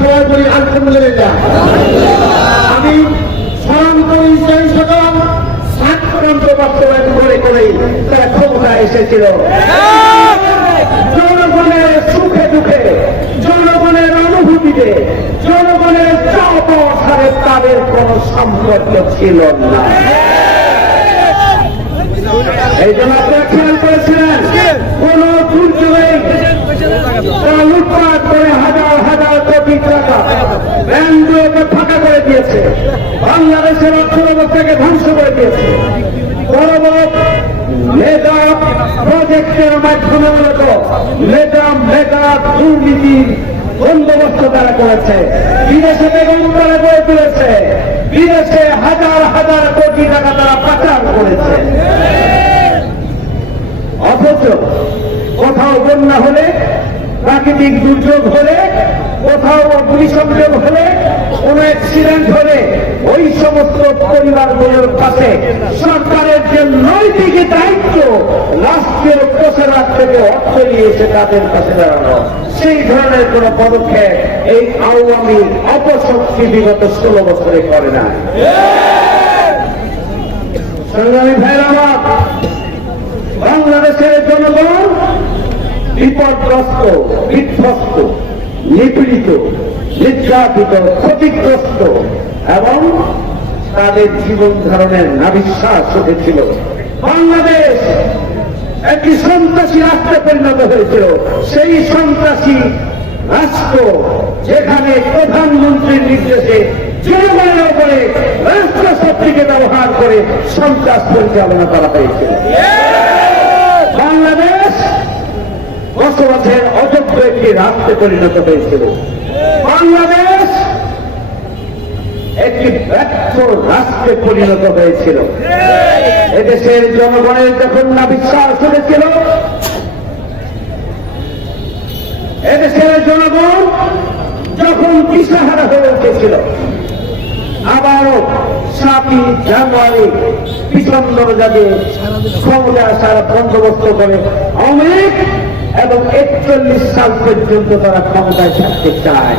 সবাই বলি আলহামদুলিল্লাহ। আমি স্মরণ করি সেই সকল ছাত্রতন্ত্র বাস্তবায়ন করে করেই তারা ক্ষমতা এসেছিল। জনগণের সুখে দুঃখে, জনগণের অনুভূতিতে, জনগণের চাপ সারে তাদের কোন সম্পর্ক ছিল না। এই জন্য আপনারা খেয়াল করেছিলেন কোন দুর্যোগে তারা লুটপাট করে হাজার হাজার কোটি টাকা ব্যাংকগুলোকে ফাঁকা করে দিয়েছে। বাংলাদেশের অর্থব্যবস্থাকে ধ্বংস করে দিয়েছে। বড় বড় মেগা প্রজেক্টের মাধ্যমে মূলত মেগা মেগা দুর্নীতির বন্দোবস্ত তারা করেছে। বিদেশে বেগম তারা গড়ে তুলেছে। বিদেশে হাজার হাজার কোটি টাকা তারা পাচার করেছে। অথচ কোথাও বন্যা হলে প্রাকৃতিক দুর্যোগ হলে, কোথাও অগ্নিসংযোগ হলে, কোন অ্যাক্সিডেন্ট হলে, ওই সমস্ত পরিবারগুলোর কাছে সরকারের যে নৈতিক দায়িত্ব রাষ্ট্রীয় প্রচারার থেকে অর্থ নিয়েছে তাদের কাছে দাঁড়ানো, সেই ধরনের কোন পদক্ষেপ এই আওয়ামী অপশক্তি বিগত ষোলো বছরে করে না। সংগ্রামী ভাইয়ের বাংলাদেশের জনগণ বিপদগ্রস্ত, বিধ্বস্ত, নিপীড়িত, নির্যাতিত, ক্ষতিগ্রস্ত এবং তাদের জীবন ধারণের নাবিশ্বাস উঠেছিল। বাংলাদেশ একটি সন্ত্রাসী রাষ্ট্রে পরিণত হয়েছিল। সেই সন্ত্রাসী রাষ্ট্র যেখানে প্রধানমন্ত্রীর নির্দেশে জনগণের উপরে রাষ্ট্র শক্তিকে ব্যবহার করে সন্ত্রাস পরিচালনা করা হয়েছিল। বসবাসের অযোগ্য একটি রাষ্ট্রে পরিণত হয়েছিল। বাংলাদেশ একটি ব্যর্থ রাষ্ট্রে পরিণত হয়েছিল। এদেশের জনগণের যখন না বিশ্বাস হয়েছিল এদেশের জনগণ যখন দিশাহারা হয়ে উঠেছিল, আবারও সাতই জানুয়ারি পিছন দরজাকে ক্ষমতা আসার বন্দোবস্ত করে অনেক এবং একচল্লিশ সাল পর্যন্ত তারা ক্ষমতায় থাকতে চায়।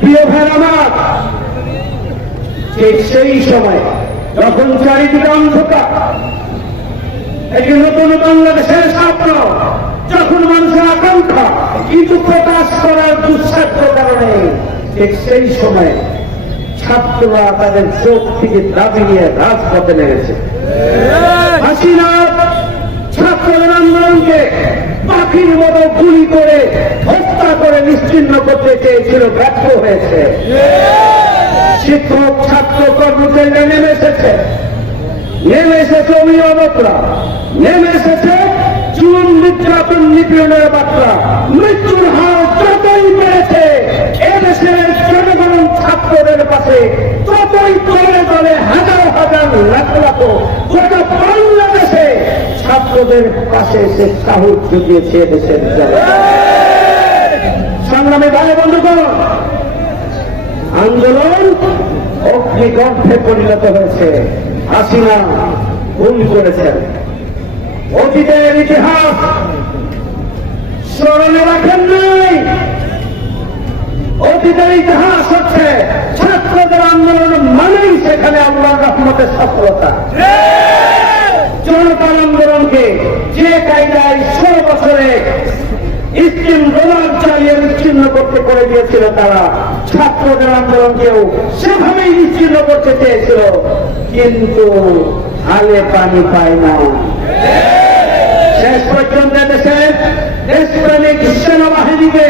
প্রিয় ভাই আমার ঠিক সেই সময় যখন চারিদিকে অন্ধকার একটি নতুন বাংলাদেশের স্বপ্ন যখন মানুষের আকাঙ্ক্ষা কিন্তু প্রকাশ করার দুঃসাধ্য কারণে ঠিক সেই সময় ছাত্ররা তাদের চোখ থেকে দাবি নিয়ে রাজপথে নেমেছে। হাসিনা ছাত্রদের আন্দোলনকে পাখির মতো গুলি করে হত্যা করে নিশ্চিন্ন করতে চেয়েছিল, ব্যর্থ হয়েছে। শিক্ষক, ছাত্র কর্মচারীরা নেমে এসেছে। নেমে এসেছে অভিভাবকরা নেমে এসেছে চুন নির্যাতন নিপীড়নের বার্তা। মৃত্যুর হার যতই বেড়েছে, এদেশের জনগণ ছাত্রদের পাশে ততই দলে দলে হাজার হাজার লাখ লাখ গোটা বাংলাদেশে ছাত্রদের পাশে এসে সাহস জুগিয়েছে জনগণ সংগ্রামী ভাই, বন্ধুগণ, আন্দোলন অগ্নিগর্ভে পরিণত হয়েছে। হাসিনা ভুল করেছেন। অতীতের ইতিহাস স্মরণে রাখেন নাই। অতীতের ইতিহাস হচ্ছে ছাত্রদের আন্দোলন মানেই সেখানে আল্লাহ রহমতের সফলতা। জনতার আন্দোলনকে যে কায়দায় ষোলো বছরে স্কিম রোলার চালিয়ে বিচ্ছিন্ন করতে করে দিয়েছিল তারা, ছাত্রদের আন্দোলনকেও সেভাবেই বিচ্ছিন্ন করতে চেয়েছিল। কিন্তু আলে পানি পায় না। শেষ পর্যন্ত দেশের দেশপ্রেমিক সেনাবাহিনীকে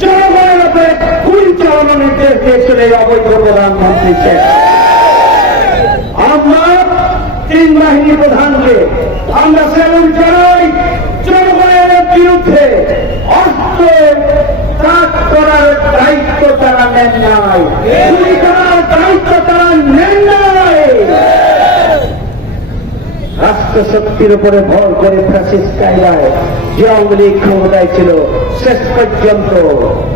জনগণের উপরে গুলি চালানো নির্দেশ দিয়েছিল এই অবৈধ প্রধানমন্ত্রী শেখ তিন বাহিনী প্রধানকে আমরা সেলুন জানাই জনগণের বিরুদ্ধে অস্ত্র কাজ করার দায়িত্ব তারা নেন নাই। গুলি করার দায়িত্ব তারা নেন নাই। রাষ্ট্র শক্তির উপরে ভর করে ফ্যাসিস্ট কায়দায় যে আওয়ামী লীগ ক্ষমতায় ছিল শেষ পর্যন্ত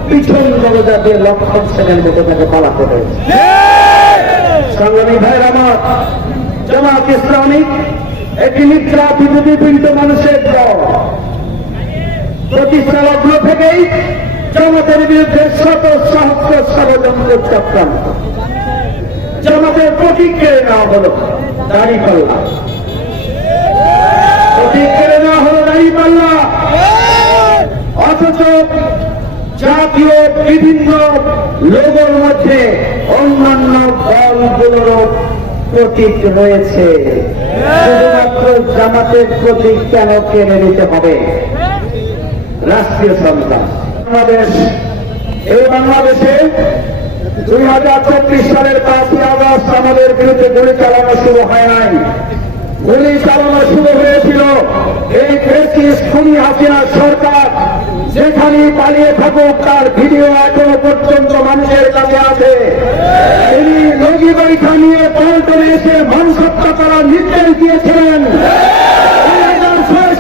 পিছন দরজা দিয়ে লক্ষণ সেনের মতো তাকে পালাতে হয়েছে সংগ্রামী ভাইয়ের আমার জামাত ইসলামিক, একটি নিদ্রা বিভূতিপীড়িত মানুষের দল। প্রতিষ্ঠা লগ্ন থেকেই জমাতের বিরুদ্ধে শত সহস্র ষড়যন্ত্র চক্রান্ত। জমাতের প্রতীক কেড়ে নেওয়া হলো দাঁড়িয়ে পাল্লা। প্রতীক কেড়ে নেওয়া হলো দাঁড়িয়ে পাল্লা। অথচ জাতীয় বিভিন্ন লোগোর মধ্যে অন্যান্য দলগুলোরও প্রতীক রয়েছে। শুধুমাত্র জামাতের প্রতীক কেন কেড়ে নিতে হবে? রাষ্ট্রীয় সন্তান বাংলাদেশ, এই বাংলাদেশে দুই হাজার চব্বিশ সালের পাঁচই আগস্ট আমাদের বিরুদ্ধে গুলি চালানো শুরু হয় নাই। গুলি চালানো শুরু হয়েছিল এই ব্রিটিশ খুনি হাসিনা সরকার। যেখানে পালিয়ে থাকুক, তার ভিডিও এখনও পর্যন্ত মানুষের কাছে আছে। তিনি লগি বৈঠা নিয়ে এসে মানুষ হত্যা করার নির্দেশ দিয়েছিলেন। দুই হাজার ছয়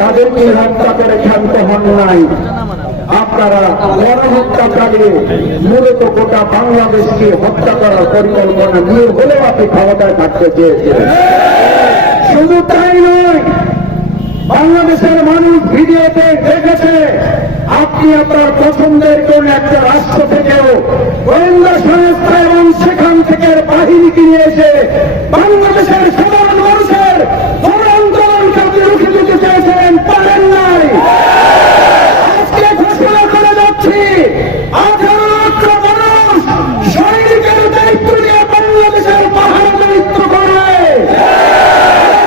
তাদেরকে হত্যা করে ক্ষান্ত হন নাই। আপনারা গণহত্যাকারী মূলত গোটা বাংলাদেশকে হত্যা করার পরিকল্পনা নিয়ে হলেও আপনি ক্ষমতায় থাকতে চেয়েছিলেন শুধু তাই নয়, বাংলাদেশের মানুষ ভিডিওতে দেখেছে, আপনি আপনার পছন্দের কোন একটা রাষ্ট্র থেকেও গোয়েন্দা সংস্থা এবং সেখান থেকে বাহিনীকে নিয়ে এসে বাংলাদেশের সাধারণ মানুষের গণ আন্দোলনকে আপনি রুখে দিতে চেয়েছিলেন পারেন নাই আজকে ঘোষণা করে যাচ্ছি আঠারো লক্ষ মানুষ সৈনিকের দায়িত্ব নিয়ে বাংলাদেশের পাহাড় দায়িত্ব করবে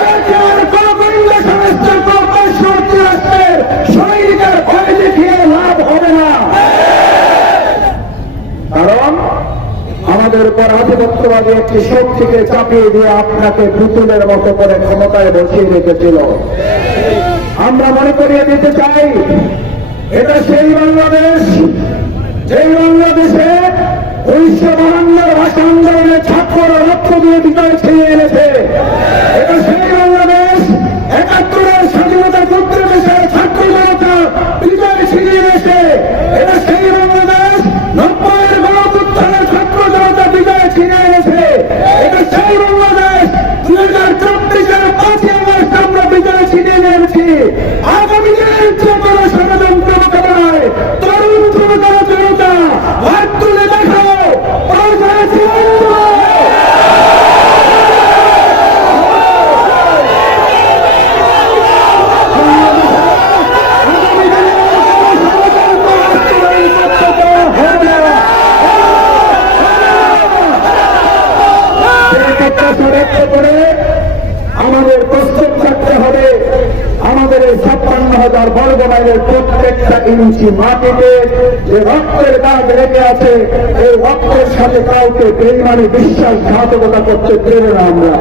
আর কোন গোয়েন্দা সংস্থার কোন পার্শ্ববর্তী রাষ্ট্রের সৈনিকের ভয় দেখিয়ে লাভ হবে না কারণ আমাদের উপর আধিপত্যবাদী একটি শক্তিকে চাপিয়ে দিয়ে আপনাকে পুতুলের মতো করে ক্ষমতায় বসিয়ে রেখেছিল। আমরা মনে করিয়ে দিতে চাই, এটা সেই বাংলাদেশ, যেই বাংলাদেশে উনিশশো ভাষা আন্দোলনে ছাত্ররা রক্ত দিয়ে বিজয় ছিনিয়ে আগামী দিনের হাজার বর্গ মাইলের প্রত্যেকটা ইঞ্চি মাটিতে যে রক্তের দাগ রেখে আছে, এই রক্তের সাথে কাউকে বেইমানি, বিশ্বাসঘাতকতা করতে পেরে না আমরা।